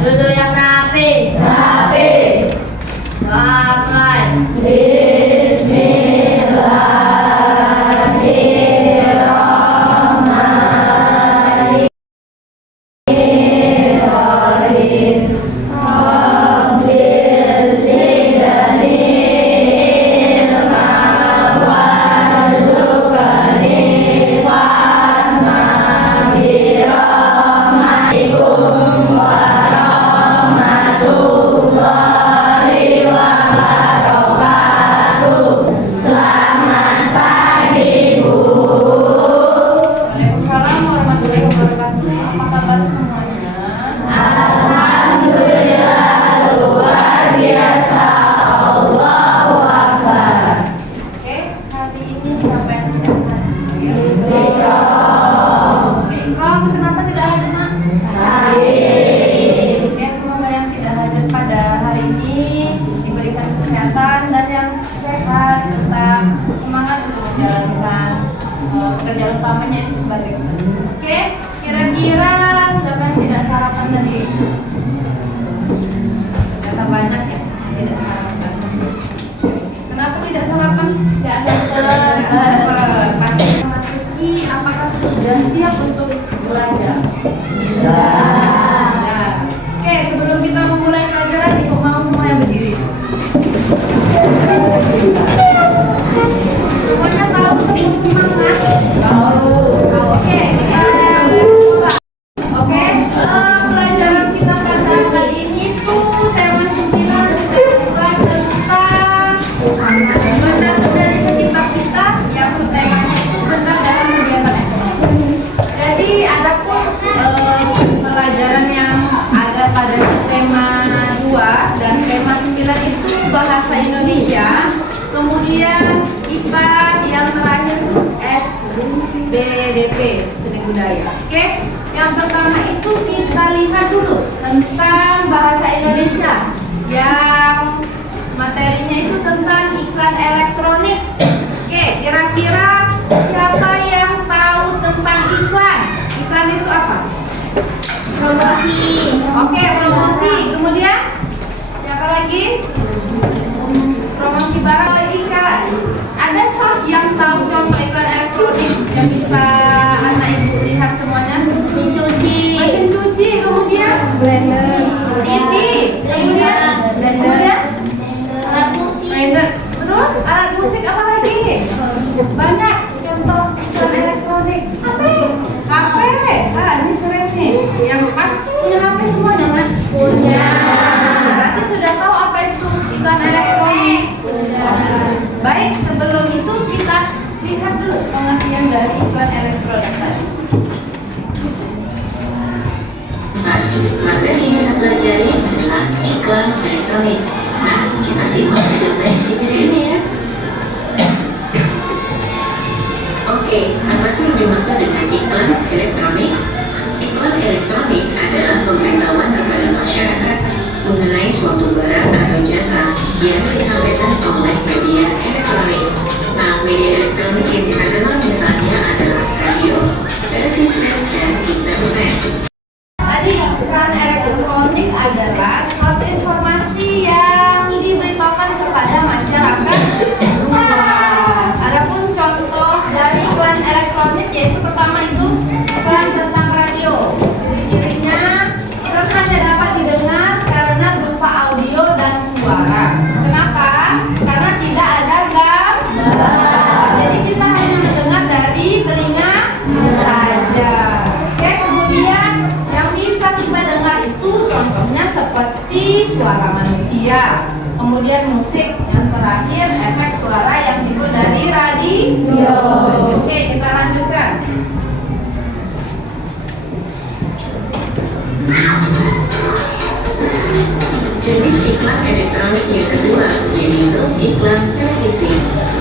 Duduk yang rapi. Rapi. Doa mulai. Waalaikumsalam warahmatullahi wabarakatuh. Apa kabar semuanya? Alhamdulillah, luar biasa. Allahu Akbar. Oke, hari ini siapa yang tidak hadir? Ikram, kenapa tidak hadir, Nak? Oke, semoga yang tidak hadir pada hari ini diberikan kesehatan dan yang sehat, tetap semangat untuk menjalankan pekerjaan utamanya itu sebagai guru. Oke, kira-kira siapa yang tidak sarapan tadi? Ternyata banyak ya yang tidak sarapan. Kenapa tidak sarapan? Tidak sarapan. Pasti memasuki, apakah sudah siap untuk belajar? Sudah. Oke, sebelum kita memulai pelajaran, ibu mau semua yang berdiri. Semuanya tahu untuk semangat? Tahu. Oke, kita coba. Oke, pelajaran kita pada hari ini tuh tema 9 kita tentang benda dari sekitar kita yang temanya itu benda dalam kegiatan ekonomi. Jadi ada pun pelajaran yang ada pada tema 2 dan tema 9 itu bahasa Indonesia. Kemudian IPA yang terakhir SBDP, seni budaya. Oke, yang pertama itu kita lihat dulu tentang bahasa Indonesia yang materinya itu tentang iklan elektronik. Oke, kira-kira siapa yang tahu tentang iklan? Iklan itu apa? Promosi. Oke, promosi. Kemudian siapa lagi? Promosi barang lagi, Kak. Adakah yang tahu contoh iklan elektronik yang bisa anak ibu lihat semuanya? Mesin cuci. Mesin cuci, kemudian blender. TV. Kemudian alat musik. Blender. Terus alat musik apa lagi? Banyak contoh iklan elektronik. HP. Ini sering nih. Yang punya HP semua jangan? Punya. Berarti sudah tahu apa itu iklan elektronik. Baik, sebelum itu kita lihat dulu pengertian dari iklan elektronik tadi. Materi yang kita pelajari adalah iklan elektronik. Nah, kita simak video di video ini ya. Oke, apa sih yang dimaksud dengan iklan elektronik? Iklan elektronik adalah pemberitahuan kepada masyarakat mengenai suatu barang atau jasa yang disampaikan oleh media elektronik. Nah, media elektronik yang kita kenal misalnya adalah radio, televisi, dan internet. Tadi iklan elektronik adalah suatu informasi yang diberitakan kepada masyarakat luas. Adapun contoh dari iklan elektronik yaitu pertama itu iklan tentang radio. Ciri-cirinya iklan hanya dapat didengar karena berupa audio dan suara. Kenapa? Karena tidak ada gambar. Jadi kita hanya mendengar dari telinga saja. Oke, kemudian yang bisa kita dengar itu contohnya seperti suara manusia, kemudian musik, yang terakhir efek suara yang timbul dari radio. Oke, kita lanjutkan. Jenis iklan elektronik yang kedua yaitu iklan televisi.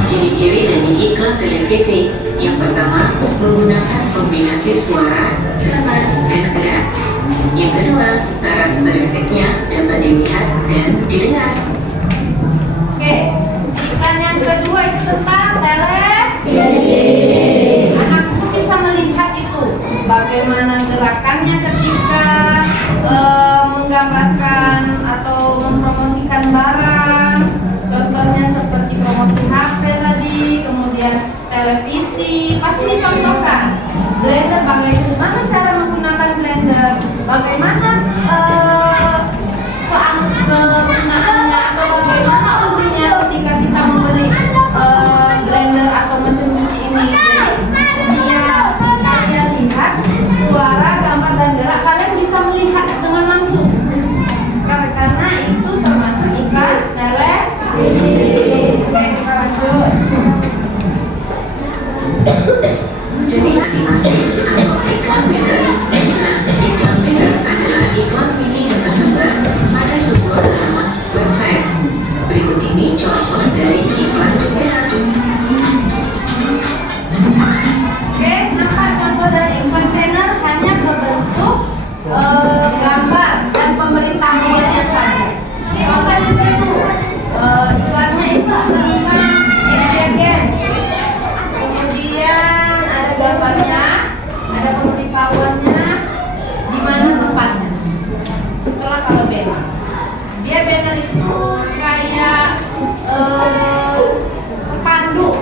Ciri-ciri dari iklan televisi yang pertama menggunakan kombinasi suara, gambar, dan gerak. Yang kedua, karakteristiknya dapat dilihat dan didengar. Oke, iklan yang kedua itu tentang televisi. Anakku bisa melihat itu bagaimana gerakannya ketika menggambar Itulah kalau banner. Dia banner itu kayak spanduk.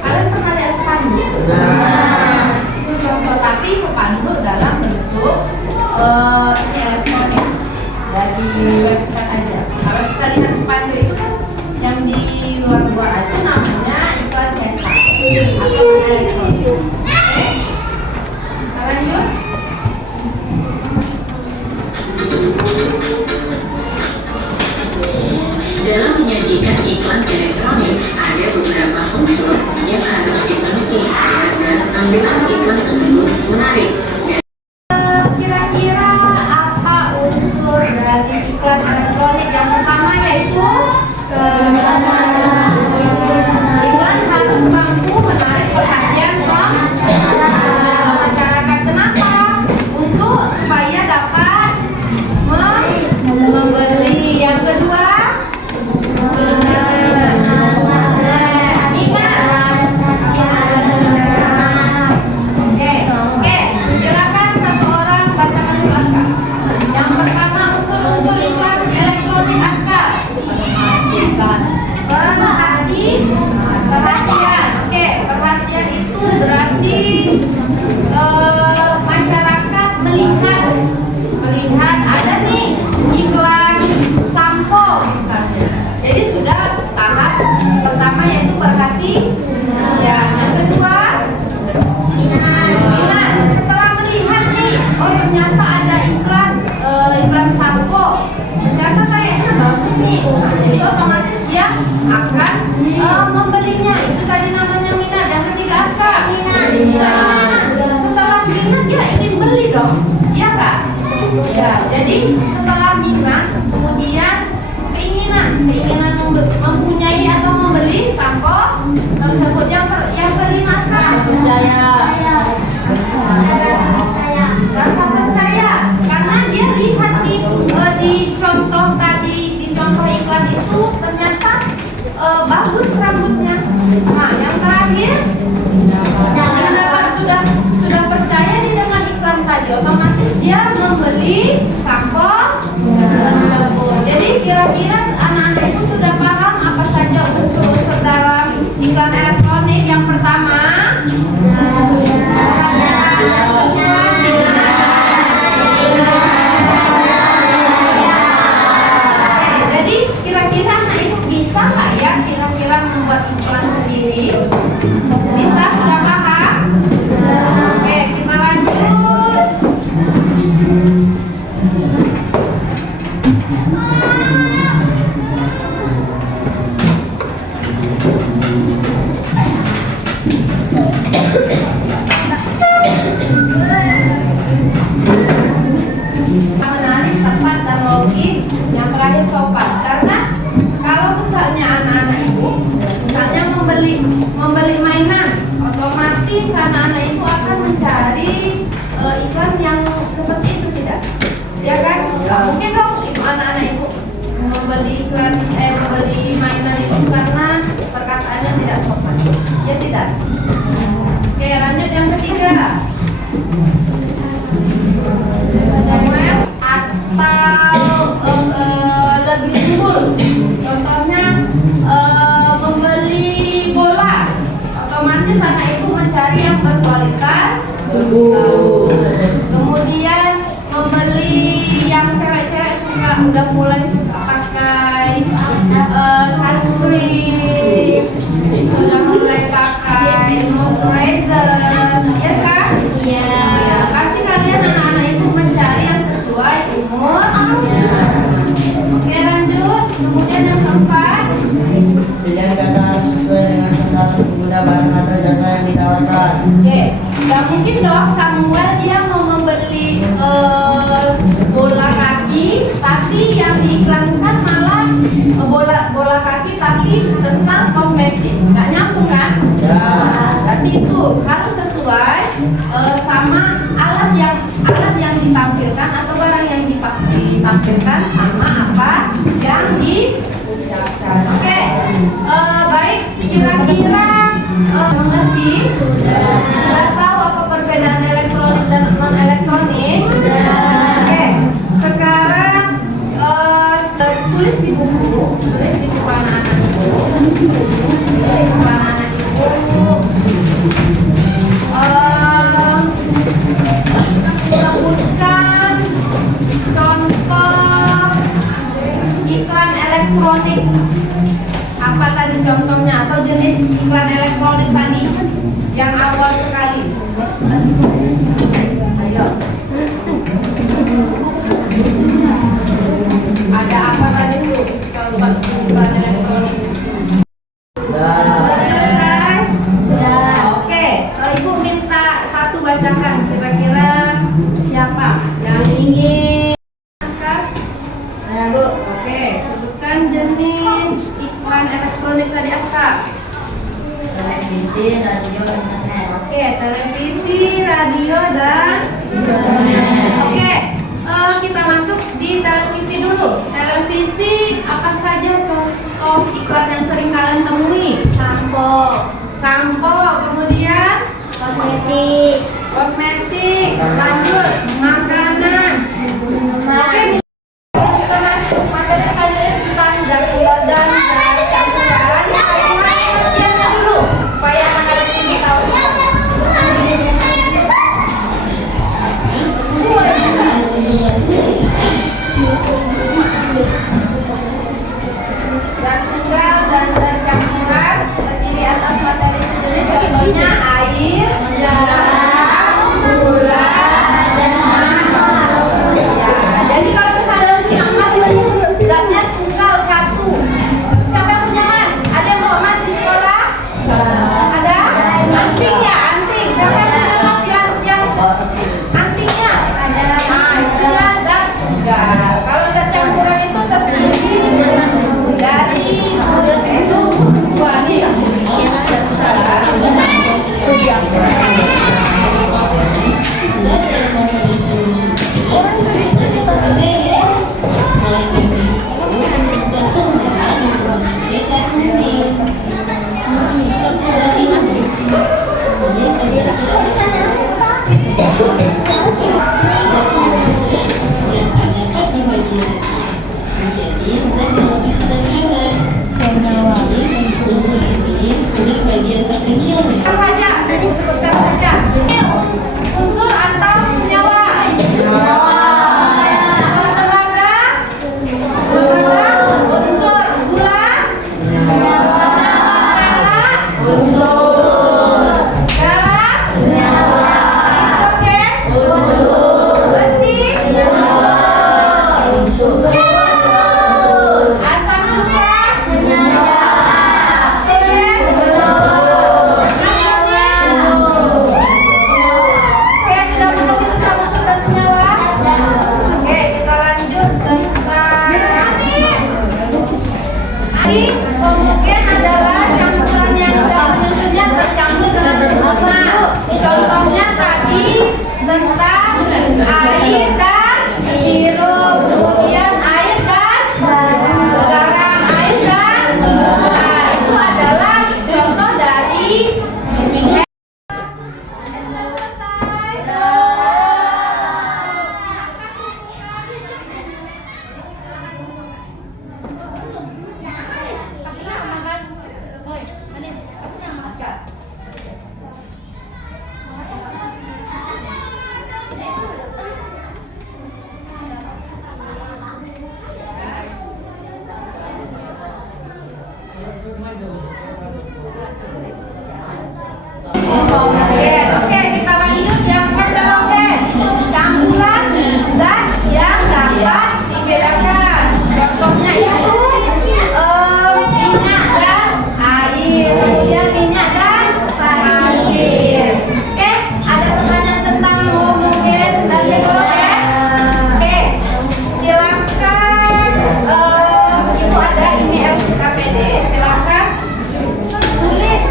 Kalian pernah lihat spanduk? Itu contoh, tapi spanduk dalam bentuk ini elektronik dari website aja. Kalau kita lihat spanduk itu kan yang di luar aja namanya iklan cetak atau elektronik. Oke, kita lanjut. Dalam menyajikan iklan elektronik, ada beberapa unsur yang harus dipenuhi agar tampilan iklan tersebut menarik. Kira-kira apa unsur dari iklan elektronik? Yang pertama yaitu iklan harus mampu menarik perhatian masyarakat. Kenapa? Untuk supaya dapat membeli. Yang kedua, Oke, silakan satu orang bacakan dulu Aska. Yang pertama unsur iklan elektronik Aska. Perhatian. Oke, perhatian itu berarti masyarakat melihat ada nih iklan sampo misalnya. Jadi sudah tahap pertama yaitu perhati. Ya, yang kedua minat. Setelah melihat nih, oh ternyata ada iklan sampo. Ternyata kayaknya bagus nih. Nah, jadi otomatis dia akan membelinya. Itu tadi namanya minat. Yang ketiga Aska. Minat. Setelah minat dia ingin beli dong. Iya nggak? Ya. Jadi setelah minat, kemudian keinginan mempunyai atau membeli sampo tersebut. Yang kelima Aska. Rasa percaya, karena dia lihat di contoh tadi, di contoh iklan itu ternyata bagus rambutnya. Nah, yang terakhir, karena sudah percaya nih dengan iklan tadi, otomatis dia membeli sampo tersebut. Jadi kira-kira anak-anak itu sudah paham apa saja unsur-unsur dalam iklan elektronik. Yang pertama, jadi kira-kira anak itu bisa nggak ya kira-kira membuat iklan sendiri? Bisa, sudah paham? Oke, kita lanjut. Menarik, tepat, dan logis. Yang terakhir sopan. Karena kalau misalnya anak-anak ibu misalnya membeli mainan, otomatis anak-anak itu akan mencari iklan yang seperti itu, tidak? Ya kan? Nggak mungkin dong ibu anak-anak ibu membeli mainan itu karena perkataannya tidak sopan. Ya tidak? Oke, lanjut yang ketiga. Atau lebih unggul. Contohnya membeli bola, otomatis anak itu mencari yang berkualitas. Kemudian membeli yang cewek-cewek udah mulai suka pakai sunscreen, sudah mulai pakai moisturizer, ya kan? Iya. Pasti kalian anak-anak itu mencari yang sesuai umur. Oke, lanjut. Kemudian yang keempat, pilihan kata sesuai dengan kebutuhan pengguna barang atau jasa yang ditawarkan. oke. Gak mungkin dong Samuel dia mau membeli bola kaki, tapi yang diiklankan malah bola kaki tapi tentang kosmetik. Gak nyambung kan? Ya. Berarti itu harus sesuai sama alat yang ditampilkan atau barang yang ditampilkan sama apa yang diucapkan. Oke, baik. Kira-kira mengerti? Sudah tahu apa perbedaan elektronik dan non elektronik? Oke, sekarang elektronik. Apa tadi contohnya atau jenis iklan elektronik tadi yang awal sekali? Ayo. Ada apa tadi tuh? Contoh iklan elektronik. Oke, Ibu minta satu bacakan. Kira-kira siapa yang ingin? Bu. Oke, sebutkan jenis iklan elektronik tadi Aska. Televisi, radio, internet. Oke, televisi, radio, dan internet. Oke, kita masuk di televisi dulu. Televisi, apa saja contoh iklan yang sering kalian temui? Sampo, kemudian kosmetik, lanjut makanan. Oke, kita masuk materi selanjutnya tentang zat dan zat campuran. Pengertiannya dulu supaya anak-anak ini tahu. Zat tunggal dan zat campuran seperti di atas materi selanjutnya, contohnya air, garam, gula, dan ya, jadi kalau misalnya punya emas itu zatnya tunggal satu. Siapa yang punya emas? Ada yang bawa emas di sekolah? Ada? Anting ya, anting. Siapa yang punya emas yang antingnya? Nah, itu ya zat tunggal. Kalau zat campuran itu terdiri dari dua nih. Menjadi zat yang lebih sederhana karena wali untuk ini sudah bagian terkecilnya. Sebutkan saja, sebutkan saja. Ini unsur atau senyawa? Tembaga? Unsur. Gula? Unsur. Garam? Nitrogen? Besi? Asam cuka? Oke, sudah mengerti tentang unsur dan senyawa? Oke, kita lanjut tentang air. Homogen adalah campuran yang dalam penyusunnya tercampur dengan bersama. Contohnya tadi tentang air dan sirup, kemudian air dan garam, air dan gula. Itu adalah contoh dari Oke, kita lanjut yang heterogen. Campuran zat yang dapat dibedakan. Contohnya itu minyak dan air, kemudian minyak dan air. Oke, ada pertanyaan tentang homogen dan heterogen? Oke, silakan. Ibu ada ini LKPD, silakan tulis.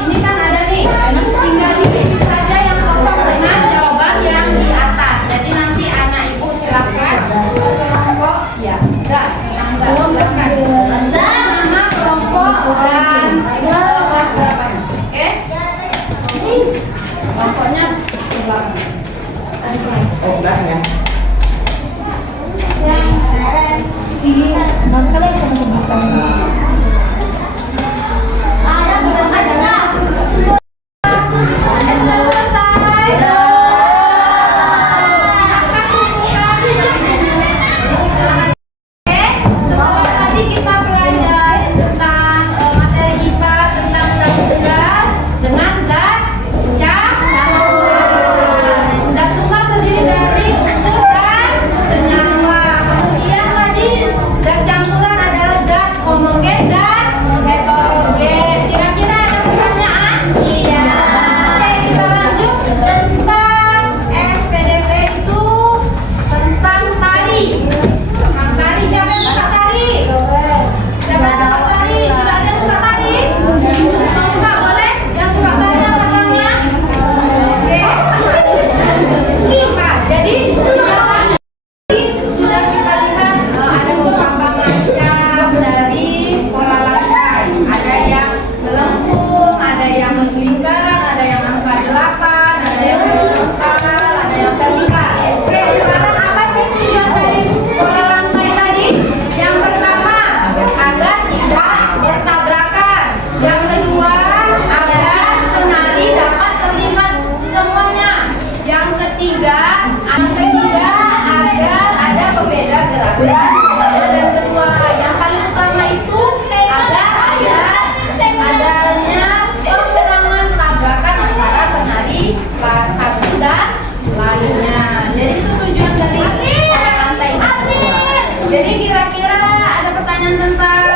Ini kan ada nih, tinggal diisi saja yang kosong dengan jawaban yang di atas. Jadi nanti anak ibu silakan kelompok ya, zat, silakan. Zat, nama, kelompok dan kelas berapanya. Oke? Kelompoknya silakan. Oh, enggak ya. Tadi kita Jadi kira-kira ada pertanyaan tentang